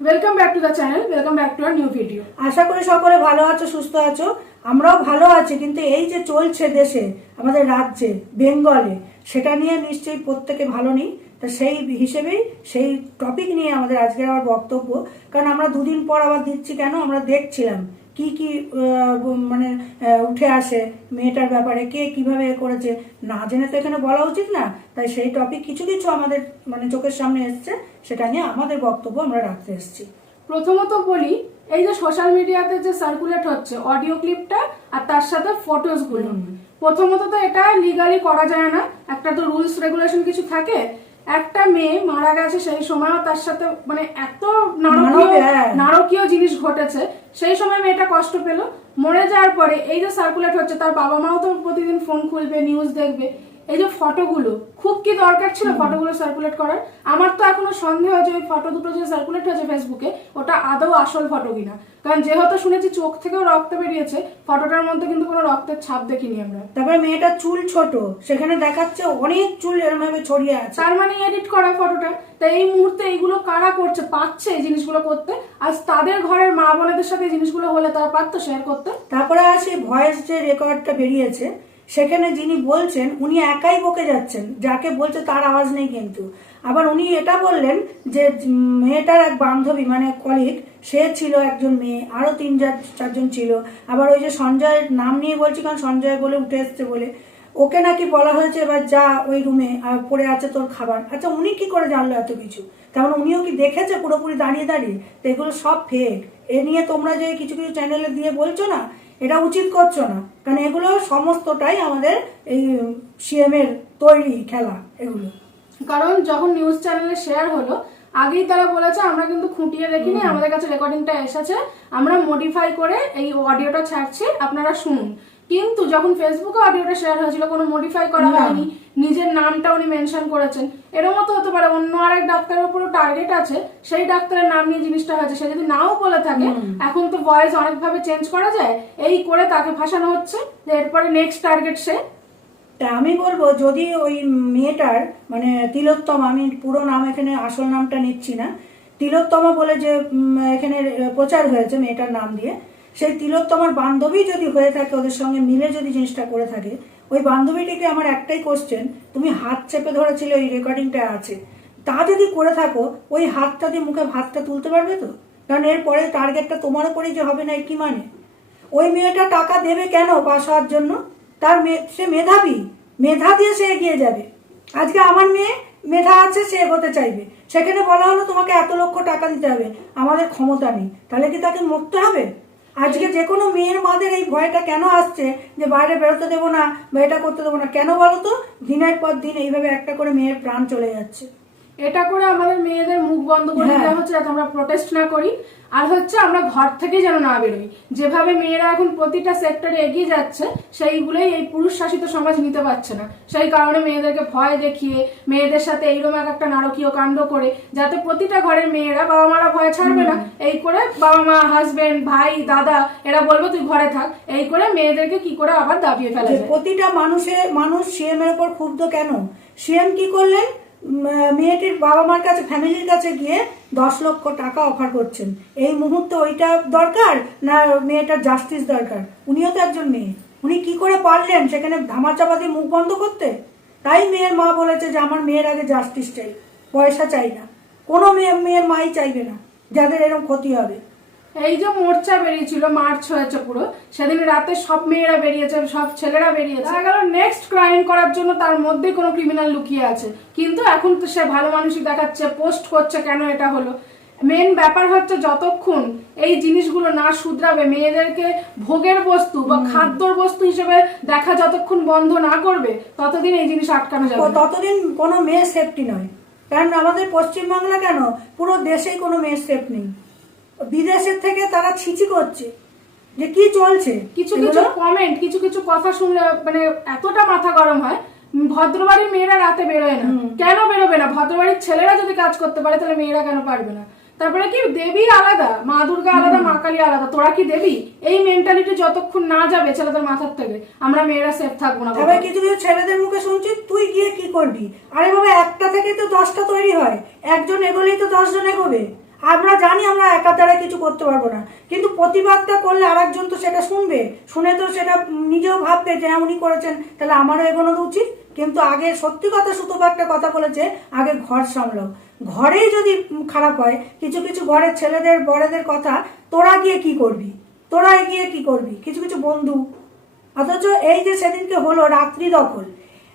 Welcome back to the channel welcome back to our new video আশা করি সকলে ভালো আছো, সুস্থ আছো। আমরাও ভালো আছি, কিন্তু এই যে চলছে দেশে, আমাদের রাজ্যে, বেঙ্গলে, সেটা নিয়ে নিশ্চয়ই প্রত্যেকে ভালো নেই। তা সেই হিসেবেই সেই টপিক নিয়ে আমাদের আজকের আবার বক্তব্য। কারণ আমরা দুদিন পর আবার দিচ্ছি কেন? আমরা দেখছিলাম। কি কি মানে উঠে আসে মেয়েটার ব্যাপারে কে কীভাবে এ করেছে না জেনে তো এখানে বলা উচিত না। তাই সেই টপিক কিছু কিছু আমাদের মানে চোখের সামনে এসছে সেটা নিয়ে আমাদের বক্তব্য আমরা রাখতে এসেছি। প্রথমত বলি এই যে সোশ্যাল মিডিয়াতে যে সার্কুলেট হচ্ছে অডিও ক্লিপটা আর তার সাথে ফটোসগুলো। প্রথমত তো এটা লিগালি করা যায় না একটা তো রুলস রেগুলেশন কিছু থাকে। একটা মেয়ে মারা গেছে সেই সময়ও তার সাথে মানে এত নারকীয় হ্যাঁ। নারকীয় জিনিস ঘটেছে সেই সময় মেয়েটা কষ্ট পেল। মরে যাওয়ার পরে এই যে সার্কুলেট হচ্ছে, তার বাবা মাও তো প্রতিদিন ফোন খুলবে নিউজ দেখবে। এই যে ফটোগুলো খুব কি দরকার ছিল ফটোগুলো সার্কুলেট করার? আমার তো এখনও সন্দেহ যে ওই ফটো দুটো যে সার্কুলেট হয়েছে ফেসবুকে ওটা আদৌ আসল ফটো কিনা? কারণ যেহেতু শুনেছি চোখ থেকেও রক্ত বেরিয়েছে ফটোটার মধ্যে কিন্তু কোনো রক্তের ছাপ দেখিনি আমরা। তারপরে মেয়েটার চুল ছোট সেখানে দেখাচ্ছে অনেক চুল এরম ভাবে ছড়িয়ে আছে। তার মানে এডিট করা ফটোটা? তাই এই মুহূর্তে এইগুলো কারা করছে পাচ্ছে এই জিনিসগুলো করতে? আর তাদের ঘরের মা বোনেদের সাথে এই জিনিসগুলো হলে তারা পারতো শেয়ার করতে? তারপরে আসে ভয়েস যে রেকর্ডটা বেরিয়েছে সেখানে যিনি বলছেন, উনি একাই বকে যাচ্ছেন, যাকে বলছে তার আওয়াজ নেই কিন্তু। আবার উনি এটা বললেন যে, মেয়েটার এক বান্ধবী মানে কলিগ, সে ছিল একজন মেয়ে আরও তিন চার, চারজন ছিল। আবার ওই যে সঞ্জয়ের নাম নিয়ে বলছি কারণ সঞ্জয় বলে উঠে এসছে বলে। ওকে নাকি বলা হয়েছে, এবার যা ওই রুমে পড়ে আছে তোর খাবার। আচ্ছা উনি কি করে জানলো এত কিছু? তেমন উনিও কি দেখেছে পুরোপুরি দাঁড়িয়ে দাঁড়িয়ে? তো এগুলো সব ফেক এ নিয়ে তোমরা যে কিছু কিছু চ্যানেলে দিয়ে বলছো না এটা উচিত করছ না। কারণ এগুলো সমস্তটাই আমাদের এই সিএম এর তৈরি খেলা এগুলো। কারণ যখন নিউজ চ্যানেলে শেয়ার হলো আগেই তারা বলেছে আমরা কিন্তু খুঁটিয়ে দেখিনি আমাদের কাছে রেকর্ডিংটা এসেছে আমরা মডিফাই করে এই অডিওটা ছাড়ছি আপনারা শুনুন। কিন্তু যখন ফেসবুকে অডিওটা শেয়ার হয়েছিল কোনো মডিফাই করা হয়নি নিজের নামটা উনি মেনশন করেছেন। এরও তো হতে পারে অন্য আরেক ডাক্তারের উপরও টার্গেট আছে। সেই ডাক্তারের নাম নিয়ে জিনিসটা হয়েছে সে যদি নাও বলে থাকে এখন তো ভয়েস অনেকভাবে চেঞ্জ করা যায় এই করে তাকে ফাঁসানো হচ্ছে যে এরপরে নেক্সট টার্গেট সে। তা আমি বলব যদি ওই মেয়েটার মানে তিলোত্তমা আমি পুরো নাম এখানে আসল নামটা নিচ্ছি না তিলোত্তমা বলে যে এখানে প্রচার হয়েছে মেয়েটার নাম দিয়ে সেই তিলোত্তমার বান্ধবী যদি হয়ে থাকে ওদের সঙ্গে মিলে যদি জিনিসটা করে থাকে ওই বান্ধবীটিকে আমার একটাই কোশ্চেন তুমি হাত চেপে ধরেছিলে ওই রেকর্ডিংটা আছে। তা যদি করে থাকো, ওই হাতটা দিয়ে মুখে ভাতটা তুলতে পারবে তো? কারণ এরপরে টার্গেটটা তোমার উপরেই যে হবে না কি মানে? ওই মেয়েটা টাকা দেবে কেন পাশ হওয়ার জন্য? তার সে মেধাবী। মেধা দিয়ে সে এগিয়ে যাবে। আজকে আমার মেয়ে মেধা আছে, সে এগোতে চাইবে। সেখানে বলা হলো তোমাকে এত লক্ষ টাকা দিতে হবে, আমাদের ক্ষমতা নেই। তাহলে কি তাকে মরতে হবে? আজকে যে কোনো মেয়ের মাদের এই ভয়টা কেন আসছে যে বাইরে বেরোতে দেবো না বা এটা করতে দেবো না? কেন বলো তো? দিনের পর দিন এইভাবে একটা করে মেয়ের প্রাণ চলে যাচ্ছে। এটা করে আমাদের মেয়েদের মুখ বন্ধ করে হ্যাঁ। দেওয়া হচ্ছে যাতে আমরা প্রোটেস্ট না করি। আর হচ্ছে আমরা ঘর থেকে যেন না বেরোই। যেভাবে মেয়েরা এখন প্রতিটা সেক্টরে এগিয়ে যাচ্ছে সেইগুলোই এই পুরুষ শাসিত সমাজ নিতে পারছে না। সেই কারণে মেয়েদেরকে ভয় দেখিয়ে মেয়েদের সাথে এইরকম এক একটা নারকীয় কাণ্ড করে যাতে প্রতিটা ঘরের মেয়েরা বাবা মারা ভয় ছাড়বে না। এই করে বাবা মা হাজবেন্ড ভাই দাদা এরা বলবে তুই ঘরে থাক। এই করে মেয়েদেরকে কি করে আবার দাবিয়ে ফেলা যায়? প্রতিটা মানুষের মানুষ সিএম এর উপর ক্ষুব্ধ কেন? সিএম কি করলেন মেয়েটির বাবা মার কাছে, ফ্যামিলির কাছে গিয়ে দশ লক্ষ টাকা অফার করছেন। এই মুহূর্তে ওইটা দরকার না মেয়েটার জাস্টিস দরকার? উনিও তো একজন মেয়ে। উনি কি করে পারলেন সেখানে ধামাচাপা দিয়ে মুখ বন্ধ করতে? তাই মেয়ের মা বলেছে যে, আমার মেয়ের আগে জাস্টিস চাই। পয়সা চাই না। কোনো মেয়ে, মেয়ের মাই চাইবে না। যাদের এরকম ক্ষতি হবে। এই যে মোর্চা বেরিয়েছিল মার্চ হয়েছে পুরো সেদিন রাতে সব মেয়েরা বেরিয়েছে সব ছেলেরা বেরিয়েছে। দেখা গেল নেক্সট ক্রাইম করার জন্য তার মধ্যে কোনো ক্রিমিনাল লুকিয়ে আছে। কিন্তু এখন তো সে ভালো মানুষই দেখাচ্ছে পোস্ট করছে কেন এটা হলো? মেন ব্যাপার হচ্ছে যতক্ষণ এই জিনিসগুলো না শুধরাবে মেয়েদেরকে ভোগের বস্তু বা খাদ্যর বস্তু হিসেবে দেখা যতক্ষণ বন্ধ না করবে ততদিন এই জিনিস আটকানো যাবে ততদিন কোনো মেয়ে সেফটি নয়। কারণ আমাদের পশ্চিমবাংলা কেন? পুরো দেশেই কোনো মেয়ে সেফ নেই। বিদেশের থেকে তারা ছিচি করছে। যে কি চলছে? কিছু কিছু কমেন্ট কিছু কিছু কথা শুনলে মানে এতটা মাথা গরম হয় ভদ্রবাড়ির মেয়েরা রাতে বেরোয় না। কেন বেরোবে না? ভদ্রবাড়ির ছেলেরা যদি কাজ করতে পারে তাহলে মেয়েরা কেন পারবে না? তারপরে কি দেবী আলাদা মা দুর্গা আলাদা মা কালী আলাদা তোরা কি দেবী? এই মেন্টালিটি যতক্ষণ না যাবে ছেলেদের মাথার থেকে আমরা মেয়েরা সেফ থাকব না তবে কিছু কিছু ছেলেদের মুখে শুনছি তুই গিয়ে কি করবি? আরে বাবা একটা থেকে তো দশটা তৈরি হয়। একজন এগোলেই তো দশজন এগোবে। আমরা জানি আমরা একা দ্বারা কিছু করতে পারব না। কিন্তু প্রতিবাদটা করলে আরেকজন তো সেটা শুনবে। শুনে তো সেটা নিজেও ভাববে যে হ্যাঁ উনি করেছেন। তাহলে আমারও এগোনো উচিত। কিন্তু আগে সত্যি কথা সুতপা একটা কথা বলেছে, আগে ঘর সামলাও। ঘরেই যদি খারাপ হয়, কিছু কিছু ঘরের ছেলেদের বড়দের কথা, তোরা গিয়ে কি করবি? তোরা গিয়ে কি করবি? কিছু কিছু বন্ধু। অথচ এই যে সেদিনকে হলো রাত্রি দখল।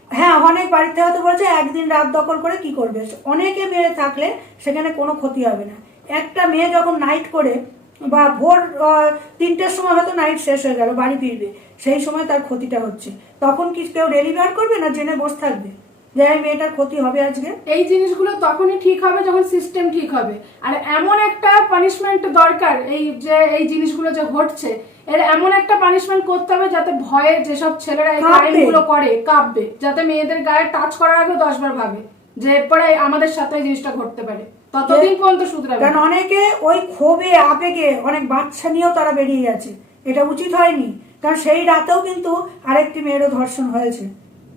হ্যাঁ অনেক বাড়িতে হয়তো বলছে, একদিন রাত দখল করে কি করবে? অনেকে মেয়ে থাকলে সেখানে কোনো ক্ষতি হবে না। একটা মেয়ে যখন নাইট করে বা ভোর তিনটের সময় হয়তো নাইট শেষ হয়ে গেল বাড়ি ফিরবে সেই সময় তার ক্ষতিটা হচ্ছে। তখন কি কেউ ডেলিভার করবে না জেনে বসে থাকবে? যে এই মেয়েটার ক্ষতি হবে আজকে। এই জিনিসগুলো তখনই ঠিক হবে যখন সিস্টেম ঠিক হবে। আর এমন একটা পানিশমেন্ট দরকার এই যে এই জিনিসগুলো যে ঘটছে এর এমন একটা পানিশমেন্ট করতে হবে যাতে ভয়ে যেসব ছেলেরা এই কাঁপবে। ক্রাইমগুলো করে কাঁপবে। যাতে মেয়েদের গায়ে টাচ করার আগে দশবার ভাবে যে এরপরে আমাদের সাথে এই জিনিসটা ঘটতে পারে। ততদিন পর্যন্ত শুধরাবে কারণ অনেকে ওই ক্ষোভে, আবেগে অনেক বাচ্চা নিয়েও তারা বেরিয়ে গেছে। এটা উচিত হয়নি। কারণ সেই রাতেও কিন্তু আরেকটি মেয়েরও ধর্ষণ হয়েছে।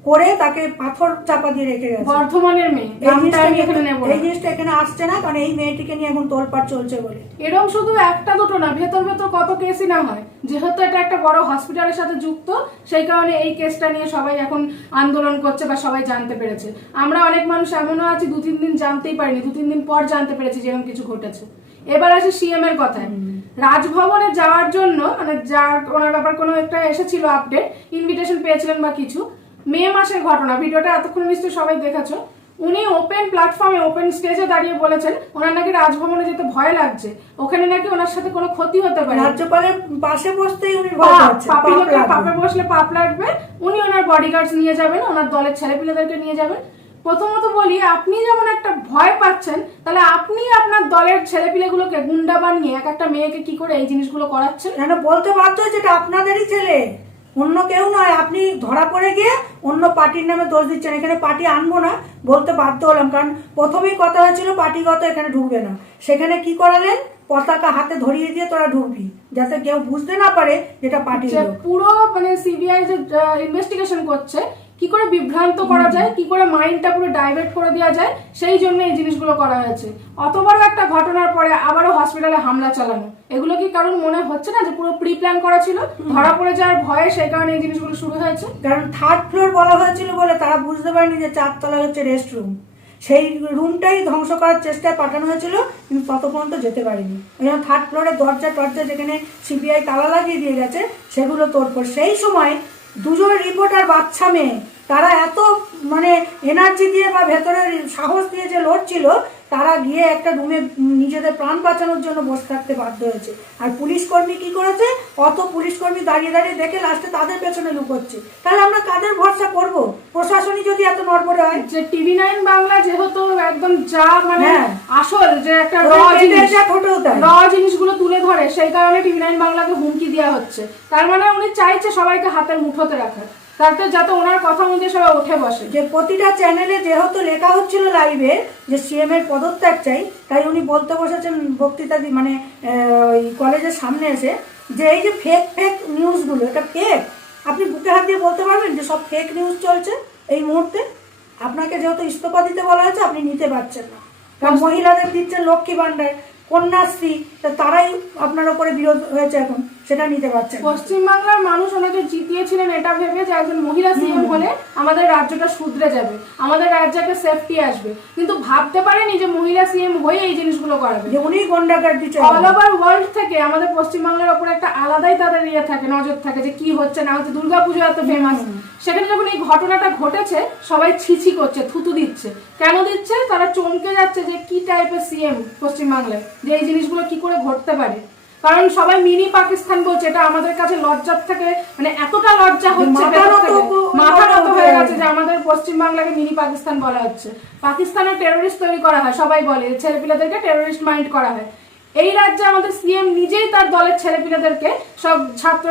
করে তাকে পাথর চাপা দিয়ে রেখে গেছে। বর্ধমানের মেয়ে। এই জিনিসটা এখানে আসছে না কারণ এই মেয়েটিকে নিয়ে এখন তোলপাড় চলছে বলে। এরকম শুধু একটা দুটো না ভেতর ভেতর কত কেসই না হয়। যেহেতু এটা একটা বড় হসপিটালের সাথে যুক্ত সেই কারণে এই কেসটা নিয়ে সবাই এখন আন্দোলন করছে বা সবাই জানতে পেরেছে। আমরা অনেক মানুষ এমনও আছি দু তিন দিন জানতেই পারিনি দু তিন দিন পর জানতে পেরেছি যেরকম কিছু ঘটেছে। এবার আসি সিএম এর কথায়। রাজভবনে যাওয়ার জন্য মানে যার ওনার ব্যাপার কোনো একটা এসেছিল আপডেট ইনভিটেশন পেয়েছিলেন বা কিছু মে মাসের ঘটনা ভিডিওটা এতক্ষণ নিশ্চয়ই সবাই দেখেছ। উনি ওপেন প্ল্যাটফর্মে ওপেন স্টেজে দাঁড়িয়ে বলেছেন ওনার নাকি রাজভবনে যেতে ভয় লাগছে। ওখানে নাকি ওনার সাথে কোনো ক্ষতি হতে পারে। রাজ্যপালের পাশে বসতেই উনি পাপ, বসলে পাপ লাগবে। উনি ওনার বডিগার্ডস নিয়ে যাবেন ওনার দলের ছেলেপিলেদেরকে নিয়ে যাবেন। প্রথমত বলি আপনি যেমন একটা ভয় পাচ্ছেন তাহলে আপনি আপনার দলের ছেলেপিলেগুলোকে গুন্ডা বানিয়ে এক একটা মেয়েকে কি করে এই জিনিসগুলো করাচ্ছেন? বলতে বাধ্য এটা আপনাদেরই ছেলে। অন্য কেউ নয় আপনি ধরা পড়ে গিয়ে অন্য পার্টির নামে দোষ দিচ্ছেন। এখানে পার্টি আনব না বলতে বাধ্য হলাম কারণ প্রথমেই কথা হয়েছিল পার্টিগত এখানে ঢুকবে না। সেখানে কি করালেন? পতাকা হাতে ধরিয়ে দিয়ে তোরা ঢুকবি যাতে কেউ বুঝতে না পারে যেটা পার্টি যে পুরো মানে সিবিআই যে ইনভেস্টিগেশন করছে কি করে বিভ্রান্ত করা যায় কি করে মাইন্ডটা পুরো ডাইভার্ট করে দেওয়া যায় সেই জন্য এই জিনিসগুলো করা হয়েছে। অত বড় একটা ঘটনার পরে আবারও হসপিটালে হামলা চালানো। এগুলো কি কারণ মনে হচ্ছে না যে পুরো প্রি প্ল্যান করা ছিল? ধরা পড়ে যাওয়ার ভয়ে সেই কারণে এই জিনিসগুলো শুরু হয়েছে? কারণ থার্ড ফ্লোর বলা হয়েছিল বলে তারা বুঝতে পারেনি যে চারতলা হচ্ছে রেস্ট রুম সেই রুমটাই ধ্বংস করার চেষ্টায় পাঠানো হয়েছিল কিন্তু তত পর্যন্ত যেতে পারিনি। এবং থার্ড ফ্লোরের দরজা টরজা যেখানে সিবিআই তালা লাগিয়ে দিয়ে গেছে সেগুলো তোড়ফোড়। সেই সময় দুজন রিপোর্টার বাচ্চা মেয়ে। তারা এত মানে এনার্জি দিয়ে বা ভেতরের সাহস দিয়ে যে লড়ছিল তারা গিয়ে একটা রুমে নিজেদের প্রাণ বাঁচানোর জন্য বসে থাকতে বাধ্য হয়েছে। আর পুলিশ কর্মী কি করেছে? অত পুলিশ কর্মী দাঁড়িয়ে দাঁড়িয়ে দেখে লাস্টে তাদের পেছনে লুকোচ্ছে। তাহলে আমরা কাদের ভরসা করব? প্রশাসনই যদি এত নড়বড়ে হয়। যে টিভি নাইন বাংলা যেহেতু একদম যা মানে হ্যাঁ। আসল যে একটা র জিনিস র জিনিসগুলো তুলে ধরে সেই কারণে টিভি নাইন বাংলাকে হুমকি দেওয়া হচ্ছে। তার মানে উনি চাইছে সবাইকে হাতের মুঠোতে রাখার। তাতে যাতে ওনার কথা অনুযায়ী সবাই উঠে বসে। যে প্রতিটা চ্যানেলে যেহেতু লেখা হচ্ছিল লাইভে যে সিএম এর পদত্যাগ চাই, তাই উনি বলতে বসেছেন বক্তৃতা মানে ওই কলেজের সামনে এসে, যে এই যে ফেক ফেক নিউজগুলো এটা ফেক আপনি বুকে হাত দিয়ে বলতে পারবেন যে সব ফেক নিউজ চলছে এই মুহূর্তে? আপনাকে যেহেতু ইস্তফা দিতে বলা হয়েছে, আপনি নিতে পারছেন না। কারণ মহিলাদের দিচ্ছেন লক্ষ্মী ভান্ডার কন্যাশ্রী তারাই আপনার ওপরে বিরোধ হয়েছে এখন। সেটা নিতে পারছেন। পশ্চিমবাংলার মানুষ ওনাকে জিতিয়েছিলেন এটা ভেবে যে একজন মহিলা সিএম হলে আমাদের রাজ্যটা শুধরে যাবে আমাদের রাজ্যে একটা সেফটি আসবে। কিন্তু ভাবতে পারেনি যে মহিলা সিএম হয়ে এই জিনিসগুলো করাবে। যে উনি গন্ডাগার্দি অল চালান ওভার ওয়ার্ল্ড থেকে আমাদের পশ্চিমবাংলার ওপর একটা আলাদাই তাদের ইয়ে থাকে নজর থাকে যে কি হচ্ছে না হচ্ছে দুর্গাপুজো এত ফেমাস সেখানে যখন এই ঘটনাটা ঘটেছে সবাই ছিছি করছে থুতু দিচ্ছে। কেন দিচ্ছে? তারা চমকে যাচ্ছে যে কি টাইপের সিএম পশ্চিমবাংলায় যে এই জিনিসগুলো কি করে ঘটতে পারে? কারণ সবাই মিনি পাকিস্তান বলছে এটা আমাদের কাছে লজ্জার থেকে মানে এতটা লজ্জা হচ্ছে মাথার হয়ে হয়ে গেছে যে আমাদের পশ্চিমবাংলাকে মিনি পাকিস্তান বলা হচ্ছে। পাকিস্তানে টেরোরিস্ট তৈরি করা হয় সবাই বলে ছেলেপিলাদেরকে টেরোরিস্ট মাইন্ড করা হয়। এই রাজ্যে আমাদের সিএম নিজেই তার দলের ছেলেপিলাদেরকে সব ছাত্র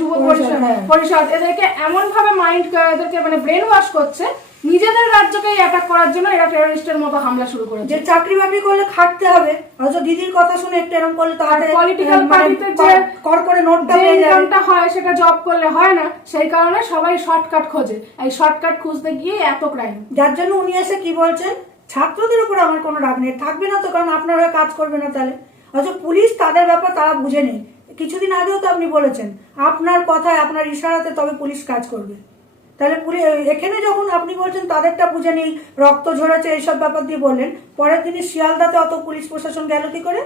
যুব পরিষদ, পরিষদ হ্যাঁ। এদেরকে এমন ভাবে মাইন্ড এদেরকে মানে ব্রেন ওয়াশ করছে নিজেদের রাজ্যকে অ্যাটাক করার জন্য এরা টেরোরিস্টের মতো হামলা শুরু করেছে। যে চাকরি বাকরি করলে খাটতে হবে হয়তো দিদির কথা শুনে একটু এরকম করলে তাহলে মানে party-তে যে- কর- কর করে নোটটা পেয়ে যাবে। ইনকামটা হয় সেটা জব করলে হয় না সেই কারণে সবাই শর্টকাট খোঁজে। এই শর্টকাট খুঁজতে গিয়ে এত ক্রাইম যার জন্য উনি এসে কি বলছেন? ছাত্রদের উপর আমার কোনো রাগ নেই। থাকবে না তো, কারণ আপনারা কাজ করবে না তাহলে। অথচ পুলিশ তাদের ব্যাপার তারা বুঝে নেই। কিছুদিন আগেও তো আপনি বলেছেন, আপনার কথায় আপনার ইশারাতে তবে পুলিশ কাজ করবে। তাহলে পুলি- এখানে যখন আপনি বলছেন তাদেরটা বুঝে নেই, রক্ত ঝরেছে, এইসব ব্যাপার দিয়ে বললেন, পরের দিনে শিয়ালদাতে অত পুলিশ প্রশাসন গেল কি করে?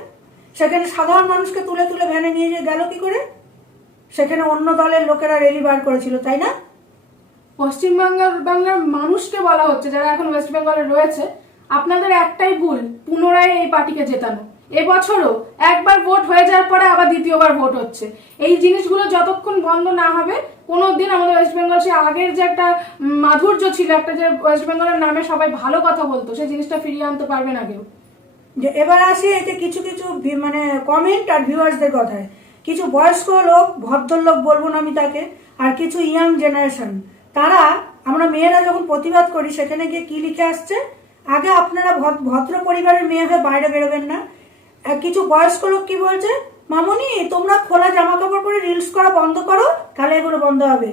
সেখানে সাধারণ মানুষকে তুলে তুলে ভ্যানে নিয়ে গিয়ে গেল কি করে? সেখানে অন্য দলের লোকেরা রেলি বার করেছিল, তাই না? পশ্চিমবাংলার, বাংলার মানুষকে বলা হচ্ছে, যারা এখন ওয়েস্ট বেঙ্গলে রয়েছে আপনাদের একটাই ভুল, পুনরায় এই পার্টিকে জেতানো। এবছরও একবার ভোট হয়ে যাওয়ার পরে আবার দ্বিতীয়বার ভোট হচ্ছে। এই জিনিসগুলো যতক্ষণ বন্ধ না হবে কোনো দিন আমাদের ওয়েস্ট বেঙ্গল সে আগের যে একটা মাধুর্য ছিল, একটা যে ওয়েস্ট বেঙ্গলের নামে সবাই ভালো কথা বলতো, সেই জিনিসটা ফিরিয়ে আনতে পারবে না কেউ। এবার আসি এতে কিছু কিছু মানে কমেন্ট আর ভিউয়ার্সদের কথায়। কিছু বয়স্ক লোক, ভদ্রলোক বলব না আমি তাকে, আর কিছু ইয়াং জেনারেশন তারা, আমরা মেয়েরা যখন প্রতিবাদ করি, সেখানে গিয়ে কি লিখে আসছে? আগে আপনারা ভদ- ভদ্র পরিবারের মেয়ে হয়ে বাইরে বেরোবেন না। কিছু বয়স্ক লোক কি বলছে? মামনি তোমরা খোলা জামা কাপড় পরে রিলস করা বন্ধ করো তাহলে এগুলো বন্ধ হবে।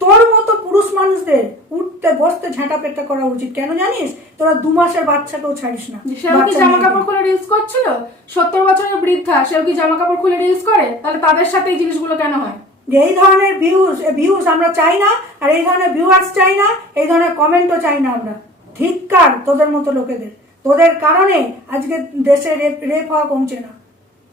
তোর মতো পুরুষ মানুষদের উঠতে বসতে ঝাঁটা পেটা করা উচিত। কেন জানিস? তোরা দু মাসের বাচ্চাকেও ছাড়িস না। সেও কি জামা কাপড় খুলে রিলস করছিল? সত্তর বছরের বৃদ্ধা সেও কি জামা কাপড় খুলে রিলস করে? তাহলে তাদের সাথে এই জিনিসগুলো কেন হয়? এই ধরনের ভিউজ ভিউজ আমরা চাই না আর এই ধরনের ভিউয়ার্স চাই না এই ধরনের কমেন্টও চাই না আমরা। ধিক্কার তোদের মতো লোকেদের। তোদের কারণে আজকে দেশে রেপ রেপ হওয়া কমছে না।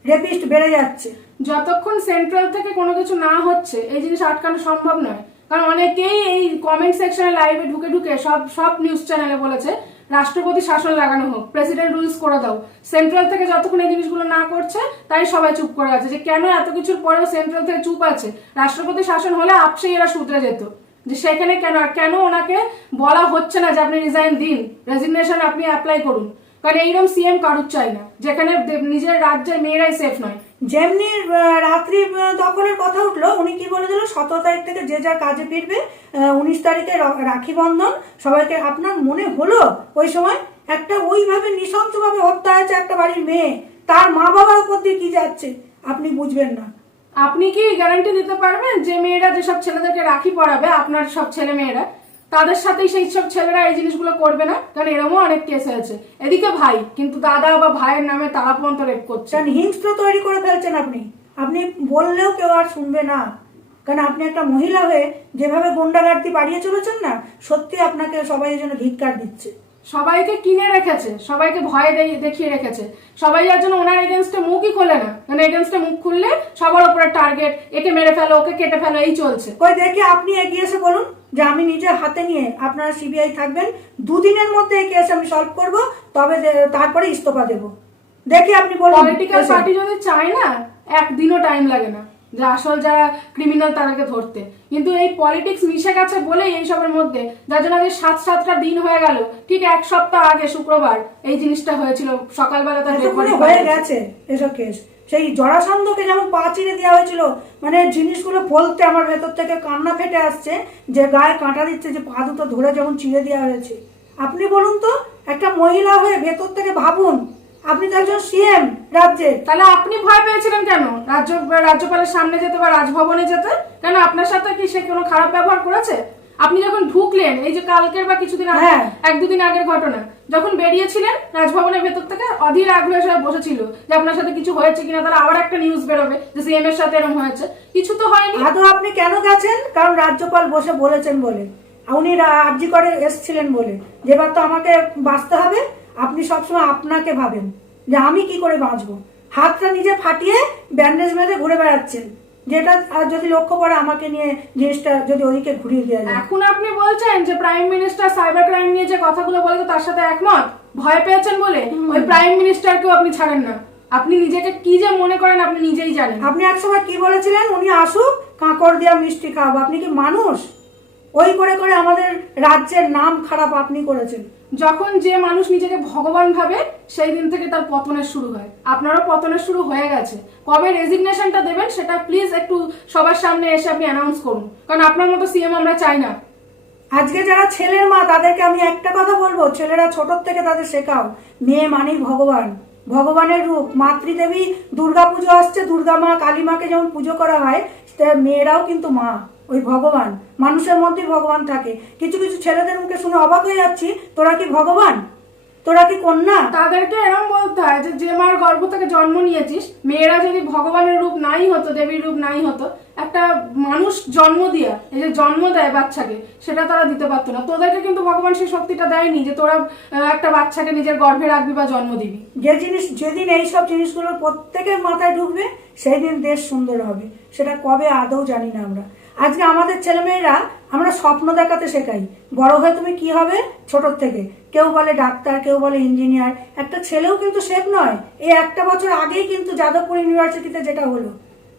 রেপিস্ট বেড়ে যাচ্ছে। যতক্ষণ সেন্ট্রাল থেকে কোনো কিছু না হচ্ছে, এই জিনিস আটকানো সম্ভব নয়। কারণ অনেকেই এই কমেন্ট সেকশনে লাইভে ঢুকে ঢুকে সব সব নিউজ চ্যানেলে বলেছে, রাষ্ট্রপতি শাসন লাগানো হোক প্রেসিডেন্ট রুলস করে দাও। সেন্ট্রাল থেকে যতক্ষণ এই জিনিসগুলো না করছে, তাই সবাই চুপ করে আছে যে কেন এত কিছুর পরেও সেন্ট্রাল থেকে চুপ আছে? রাষ্ট্রপতি শাসন হলে আপসেই এরা শুধরে যেত। যে সেখানে কেন কেন ওনাকে বলা হচ্ছে না যে আপনি রিজাইন দিন? রেজিগনেশন আপনি অ্যাপ্লাই করুন। কারণ এইরকম সিএম কারুর চাই না। যেখানে নিজের রাজ্যের মেয়েরাই সেফ নয়। যেমনি রাত্রি দখলের কথা উঠল, উনি কি বলেছিল সতেরো তারিখ থেকে যে যা কাজে ফিরবে উনিশ তারিখে রাখি বন্ধন। সবাইকে আপনার মনে হলো ওই সময়? একটা ওইভাবে নৃশংসভাবে হত্যা হয়েছে একটা বাড়ির মেয়ে। তার মা বাবার উপর দিয়ে কি যাচ্ছে? আপনি বুঝবেন না। আপনি কি গ্যারান্টি দিতে পারবেন যে মেয়েরা যেসব ছেলেদেরকে রাখি পড়াবে আপনার সব ছেলে মেয়েরা, তাদের সাথেই সেই সব ছেলেরা এই জিনিসগুলো করবে না? কারণ এরকমও অনেক কেস হয়েছে। এদিকে ভাই, কিন্তু দাদা বা ভাইয়ের নামে তারা পর্যন্ত রেপ করছে। কারণ হিংস্র তৈরি করে ফেলছেন আপনি। আপনি বললেও কেউ আর শুনবে না। কারণ আপনি একটা মহিলা হয়ে যেভাবে গুন্ডাগার্দি বাড়িয়ে চলেছেন না, সত্যি আপনাকে সবাই জন্য ধিক্কার দিচ্ছে। সবাইকে কিনে রেখেছে সবাইকে ভয়ে দেখিয়ে রেখেছে। সবাই যার জন্য ওনার এগেনস্টে মুখই খোলে না। কারণ এগেনস্টে মুখ খুললে সবার উপরে টার্গেট একে মেরে ফেলো ওকে কেটে ফেলো এই চলছে। কই দেখে আপনি এগিয়ে এসে বলুন যে আমি নিজে হাতে নিয়ে আপনারা সিবিআই থাকবেন দুদিনের মধ্যে এই কেস আমি সলভ করব তবে তারপরে ইস্তফা দেব। দেখি আপনি বলুন। পলিটিক্যাল পার্টি যদি চায় না একদিনও টাইম লাগে না। যে আসল যারা ক্রিমিনাল তাদেরকে ধরতে। কিন্তু এই পলিটিক্স মিশে গেছে বলেই এইসবের মধ্যে যার জন্য সাত সাতটা দিন হয়ে গেল। ঠিক এক সপ্তাহ আগে শুক্রবার এই জিনিসটা হয়েছিল সকালবেলা তার dead হয়ে গেছে। এসব কেস সেই জরাসন্ধকে যেমন পা চিরে দেওয়া হয়েছিল মানে জিনিসগুলো বলতে আমার ভেতর থেকে কান্না ফেটে আসছে যে গায়ে কাঁটা দিচ্ছে যে পা দুটো ধরে যেমন চিড়ে দেওয়া হয়েছে। আপনি বলুন তো একটা মহিলা হয়ে ভেতর থেকে ভাবুন আপনি তো একজন সিএম রাজ্যের তাহলে আপনি ভয় পেয়েছিলেন কেন? রাজ্য রাজ্যপালের সামনে যেতে বা রাজভবনে যেতে? কেন আপনার সাথে কি সে কোনো খারাপ ব্যবহার করেছে? আপনি যখন ঢুকলেন এই যে কালকের বা কিছুদিন আগে হ্যাঁ। এক দুদিন আগের ঘটনা যখন বেরিয়েছিলেন রাজভবনের ভেতর থেকে অধীর আগ্রহে সবাই বসেছিল যে আপনার সাথে কিছু হয়েছে কিনা তাহলে আবার একটা নিউজ বেরোবে যে সিএম এর সাথে এরকম হয়েছে। কিছু তো হয়নি। আদৌ আপনি কেন গেছেন? কারণ রাজ্যপাল বসে বলেছেন বলে। উনি আর্জি করে এসছিলেন বলে। যেবার তো আমাকে বাঁচতে হবে আপনি সবসময় আপনাকে ভাবেন যে আমি কি করে বাঁচবো? হাতটা নিজে ফাটিয়ে ব্যান্ডেজ মেরে ঘুরে বেড়াচ্ছেন। যেটা আর যদি লক্ষ্য করে আমাকে নিয়ে জিনিসটা যদি ওদিকে ঘুরিয়ে দেওয়া যায়। এখন আপনি বলছেন যে প্রাইম মিনিস্টার সাইবার ক্রাইম নিয়ে যে কথাগুলো বলেছে তার সাথে একমত? ভয় পেয়েছেন বলে? ওই প্রাইম মিনিস্টারকেও আপনি ছাড়েন না। আপনি নিজেকে কি যে মনে করেন আপনি নিজেই জানেন। আপনি একসময় কি বলেছিলেন? উনি আসুক কাঁকড় দিয়া মিষ্টি খাওয়াবো। আপনি কি মানুষ? ওই করে করে আমাদের রাজ্যের নাম খারাপ আপনি করেছেন। যখন যে মানুষ নিজেকে ভগবান ভাবে সেই দিন থেকে তার পতনের শুরু হয়। আপনারও পতনের শুরু হয়ে গেছে। কবে রেজিগনেশনটা দেবেন সেটা প্লিজ একটু সবার সামনে এসে আপনি অ্যানাউন্স করুন। কারণ আপনার মতো সিএম আমরা চাই না। আজকে যারা ছেলের মা তাদেরকে আমি একটা কথা বলব ছেলেরা ছোট থেকে তাদের শেখাও। মেয়ে মানেই ভগবান। ভগবানের রূপ মাতৃদেবী দুর্গা পুজো আসছে দুর্গা মা কালী মাকে যেমন পুজো করা হয় মেয়েরাও কিন্তু মা। ওই ভগবান মানুষের মধ্যেই ভগবান থাকে। কিছু কিছু ছেলেদের মুখে শুনে অবাক হয়ে যাচ্ছি তোরা কি ভগবান? তোরা কি কন্যা? তাদেরকে এরকম বলতে হয় যে যে মার গর্ভ থেকে জন্ম নিয়েছিস মেয়েরা যদি ভগবানের রূপ নাই হতো দেবীর রূপ নাই হতো একটা মানুষ জন্ম দিয়া এই যে জন্ম দেয় বাচ্চাকে সেটা তারা দিতে পারতো না। তোদেরকে কিন্তু ভগবান সেই শক্তিটা দেয়নি যে তোরা একটা বাচ্চাকে নিজের গর্ভে রাখবি বা জন্ম দিবি। যে জিনিস যেদিন এই সব জিনিসগুলো প্রত্যেকের মাথায় ঢুকবে সেই দিন দেশ সুন্দর হবে। সেটা কবে আদৌ জানি না আমরা। আজকে আমাদের ছেলেমেয়েরা আমরা স্বপ্ন দেখাতে শেখাই। বড় হয়ে তুমি কি হবে? ছোটর থেকে। কেউ বলে ডাক্তার কেউ বলে ইঞ্জিনিয়ার। একটা ছেলেও কিন্তু শেখ নয়। এই একটা বছর আগেই কিন্তু যাদবপুর ইউনিভার্সিটিতে যেটা হলো।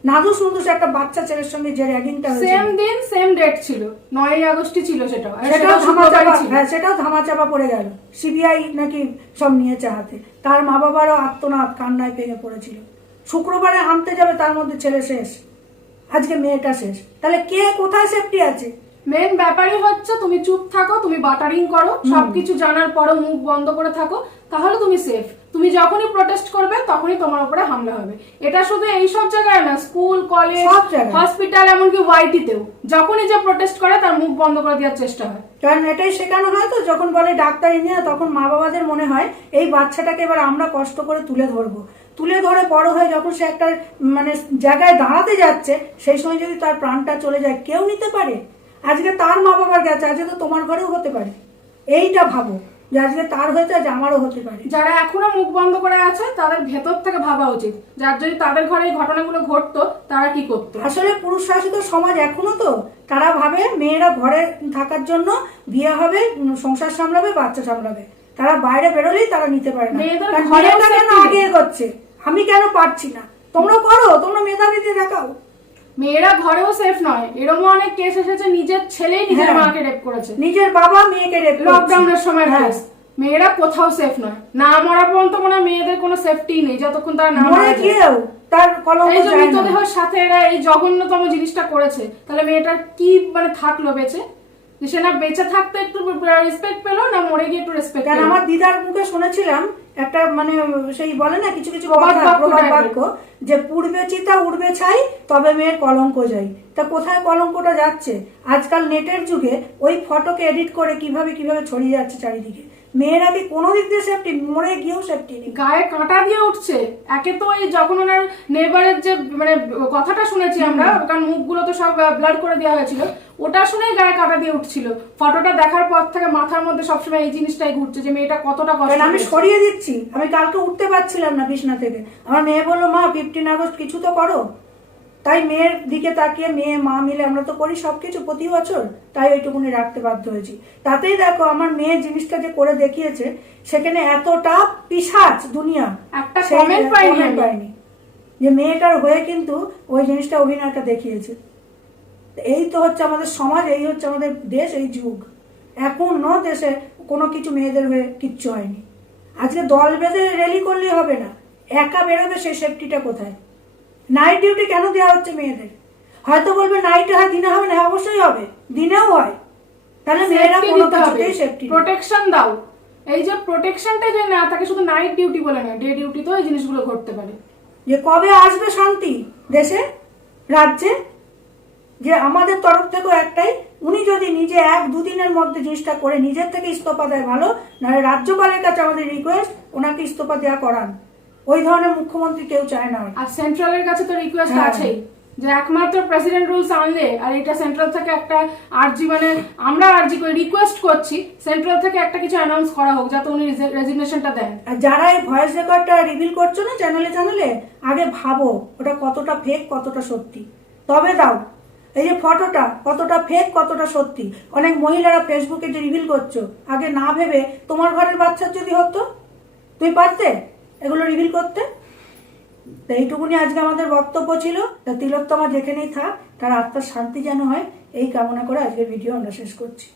নাদুস নুদুস একটা বাচ্চা ছেলের সঙ্গে যে র্যাগিংটা সেম দিন সেম ডেট ছিল। নয়ই আগস্টই ছিল সেটা। সেটাও ধামাচাপা। হ্যাঁ সেটাও ধামাচাপা পড়ে গেল। সিবিআই নাকি সব নিয়েছে হাতে। তার মা বাবারও আত্মনাদ কান্নায় ভেঙে পড়েছিল। শুক্রবারে আনতে যাবে তার মধ্যে ছেলে শেষ। আজকে মেয়েটা শেষ। তাহলে কে কোথায় সেফটি আছে? মেন ব্যাপারই হচ্ছে তুমি চুপ থাকো তুমি বাটারিং করো সবকিছু জানার পরও মুখ বন্ধ করে থাকো তাহলে তুমি সেফ তুমি যখনই প্রোটেস্ট করবে তখনই তোমার উপরে হামলা হবে। এটা শুধু এই সব জায়গায় না স্কুল কলেজ হসপিটাল এমনকি ওয়াইটিতেও যখনই যে প্রোটেস্ট করে তার মুখ বন্ধ করে দেওয়ার চেষ্টা হয়। কারণ এটাই শেখানো হয় তো যখন বলে ডাক্তার ইঞ্জিনিয়ার তখন মা বাবাদের মনে হয় এই বাচ্চাটাকে এবার আমরা কষ্ট করে তুলে ধরবো। তুলে ধরে বড় হয়ে যখন সে একটা মানে জায়গায় দাঁড়াতে যাচ্ছে সেই সময় যদি তার প্রাণটা চলে যায় কেউ নিতে পারে? আজকে তার মা বাবার গেছে আজকে তো তোমার ঘরেও হতে পারে। এইটা ভাবো যে আজকে তার হয়েছে আজ আমারও হতে পারে। যারা এখনও মুখ বন্ধ করে আছে তাদের ভেতর থেকে ভাবা উচিত। যার যদি তাদের ঘরে এই ঘটনাগুলো ঘটতো তারা কি করতো? আসলে পুরুষ শাসিত সমাজ এখনও তো তারা ভাবে মেয়েরা ঘরে থাকার জন্য বিয়ে হবে সংসার সামলাবে বাচ্চা সামলাবে। তারা বাইরে বেরোলেই তারা নিতে পারে না। নেই। আগে এগোচ্ছে? আমি কেন পারছি না? তোমরা করো তোমরা মেধাবীতে দেখাও। মেয়েরা ঘরেও সেফ নয়। এরকম অনেক কেস এসেছে নিজের ছেলেই নিজের হ্যাঁ। মাকে রেপ করেছে। নিজের বাবা মেয়েকে রেপ লকডাউনের সময় হ্যাঁ। কেস মেয়েরা কোথাও সেফ নয়। না মরা পর্যন্ত মনে হয় মেয়েদের কোনো সেফটি নেই যতক্ষণ তারা না মরে। গিয়েও তার কলঙ্ক এই যে মৃতদেহের সাথে এরা এই জঘন্যতম জিনিসটা করেছে তাহলে মেয়েটার কি মানে থাকল বেঁচে? সে না বেঁচে থাকতে একটু রেসপেক্ট পেল না মরে গিয়ে একটু রেসপেক্ট কারণ আমার দিদার মুখে শুনেছিলাম একটা মানে সেই বলে না কিছু কিছু। বাক্য যে পূর্বে চিতা উড়বে ছাই তবে মেয়ের কলঙ্ক যাই। তা কোথায় কলঙ্কটা যাচ্ছে? আজকাল নেটের যুগে ওই ফটোকে এডিট করে কীভাবে কীভাবে ছড়িয়ে যাচ্ছে চারিদিকে। মেয়েরা কি কোনো দিক দিয়ে সেফটি মরে গিয়েও সেফটি নেই। গায়ে কাঁটা দিয়ে উঠছে। একে তো এই যখন ওনার নেবারের যে মানে কথাটা শুনেছি আমরা কারণ মুখগুলো তো সব ব্লাড করে দেওয়া হয়েছিল। ওটা শুনেই গায়ে কাঁটা দিয়ে উঠছিল। ফটোটা দেখার পর থেকে মাথার মধ্যে সবসময় এই জিনিসটাই ঘুরছে যে মেয়েটা কতটা কষ্ট আমি সরিয়ে দিচ্ছি? আমি কালকে উঠতে পারছিলাম না বিছনা থেকে। আমার মেয়ে বলল মা ফিফটিন আগস্ট কিছু তো করো। তাই মেয়ের দিকে তাকিয়ে মেয়ে মা মিলে আমরা তো করি সবকিছু প্রতি বছর তাই ওইটুকুনি রাখতে বাধ্য হয়েছি। তাতেই দেখো আমার মেয়ে জিনিসটা যে করে দেখিয়েছে সেখানে এতটা পিসাচ দুনিয়া। একটা পাইনি পাইনি। যে মেয়েটার হয়ে কিন্তু ওই জিনিসটা অভিনয়টা দেখিয়েছে। এই তো হচ্ছে আমাদের সমাজ এই হচ্ছে আমাদের দেশ এই যুগ। এখনও দেশে কোনো কিছু মেয়েদের হয়ে কিচ্ছু হয়নি। আজকে দল বেঁধে র্যালি করলেই হবে না। একা বেরোবে সেই সেফটিটা কোথায়? নাইট ডিউটি কেন দেওয়া হচ্ছে মেয়েদের? হয়তো বলবে নাইটে হয় দিনে হবে না হ্যাঁ, অবশ্যই হবে। দিনেও হয়। তাহলে মেয়েরা কোনো কিছুতেই সেফটি প্রোটেকশন দাও। এই যে প্রোটেকশনটা যে না তাকে শুধু নাইট ডিউটি বলে না ডে ডিউটিতেও এই জিনিসগুলো ঘটতে পারে। যে কবে আসবে শান্তি দেশে রাজ্যে? যে আমাদের তরফ থেকেও একটাই উনি যদি নিজে এক দুদিনের মধ্যে জিনিসটা করে নিজের থেকে ইস্তফা দেয় ভালো নাহলে রাজ্যপালের কাছে আমাদের রিকোয়েস্ট ওনাকে ইস্তফা দেওয়া করান। ওই ধরনের মুখ্যমন্ত্রী কেউ চায় না আর সেন্ট্রালের কাছে তো রিকোয়েস্ট হ্যাঁ। আছেই যে একমাত্র প্রেসিডেন্ট রুলস আনলে আর এটা সেন্ট্রাল থেকে একটা আরজি মানে আমরা আরজি করে রিকোয়েস্ট করছি সেন্ট্রাল থেকে একটা কিছু অ্যানাউন্স করা হোক যাতে উনি রেজিগনেশনটা দেন। আর যারা এই ভয়েস রেকর্ডটা রিভিল করছ না চ্যানেলে চ্যানেলে আগে ভাবো ওটা কতটা ফেক কতটা সত্যি। তবে দাও এই যে ফটোটা কতটা ফেক কতটা সত্যি। অনেক মহিলারা ফেসবুকে যে রিভিল করছ আগে না ভেবে তোমার ঘরের বাচ্চার যদি হতো তুমি পারতে? এগুলো রিভিল করতে। তো এইটুকুনি আজকে আমাদের বক্তব্য ছিল। তা তিলোত্তমা যেখানেই থাক, তার আত্মার শান্তি যেন হয়, এই কামনা করে আজকের ভিডিও আমরা শেষ করছি।